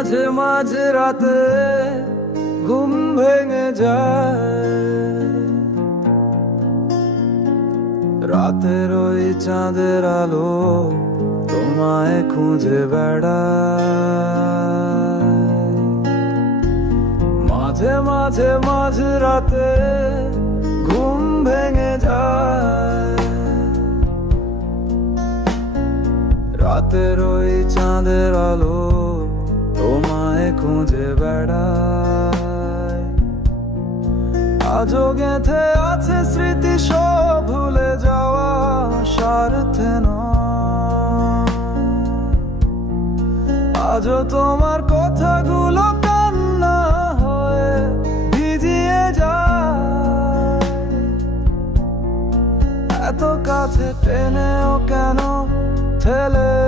মাঝে মাঝে রাতে ঘুম ভেঙে যায়। রাতের ওই চাঁদের আলো তোমায় খুঁজে বেড়ায়। মাঝে মাঝে মাঝে রাতে ঘুম ভেঙে যায়। রাতের ওই চাঁদের আলো খুঁজে বেড়ায়। আজও গেথে আছে স্মৃতি, সব ভুলে যাওয়া স্বার্থে আজও তোমার কথাগুলো কান্না হয়ে ভিজিয়ে যায়। এত কাছে টেনেও কেন ঠেলে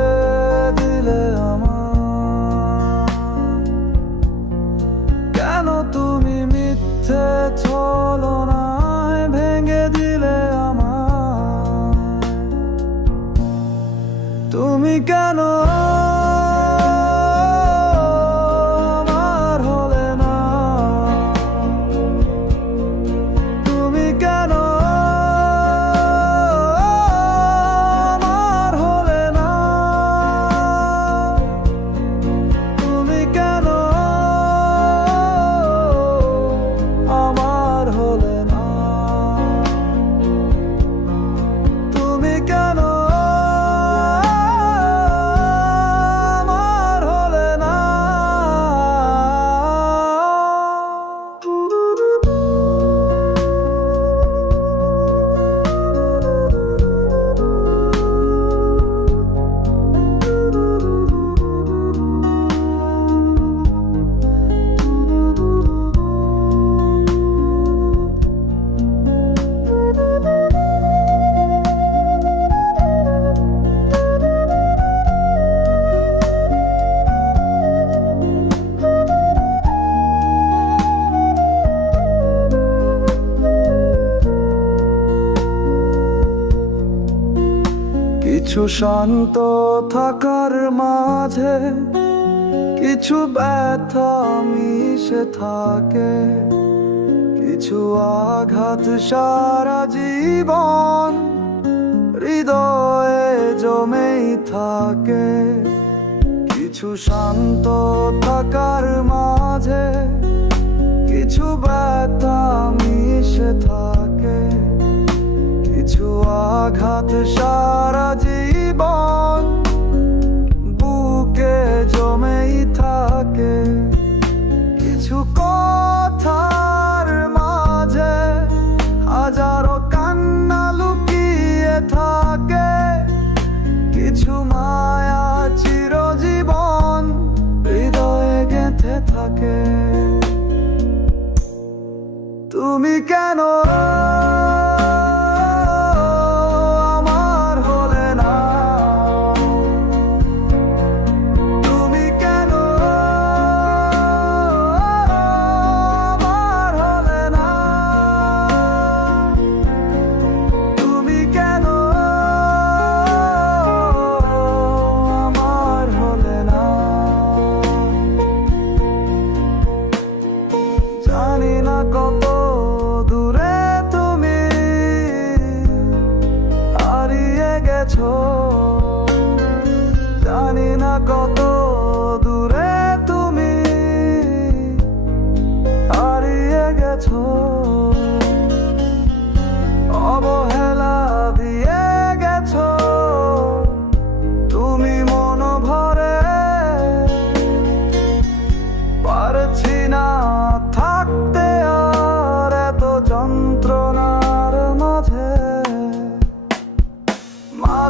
মিথ্যে ছলনায় ভেঙে দিলে আমার তুমি কেন কিছু শান্ত থাকার মাঝে কিছু ব্যথা মিশে থাকে। কিছু আঘাত সারা জীবন হৃদয়ে জমেই থাকে। কিছু শান্ত থাকার মাঝে কিছু ব্যথা মিশে থাকে। কিছু আঘাত সারা Sunny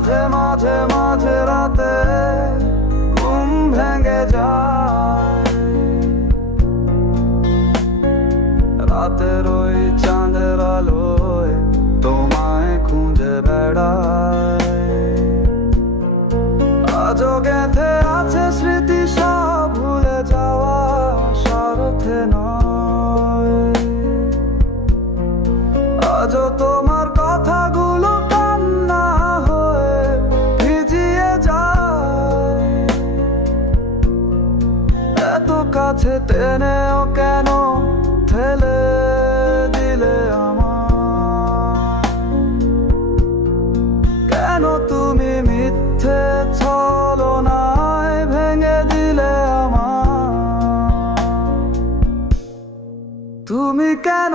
মাঝে মাঝে মাঝে রাতে ঘুম ভেঙে যায়। কাছে টেনেও কেন ঠেলে দিলে আমার? কেন তুমি মিথ্যে ছলনায় ভেঙে দিলে আমার? তুমি কেন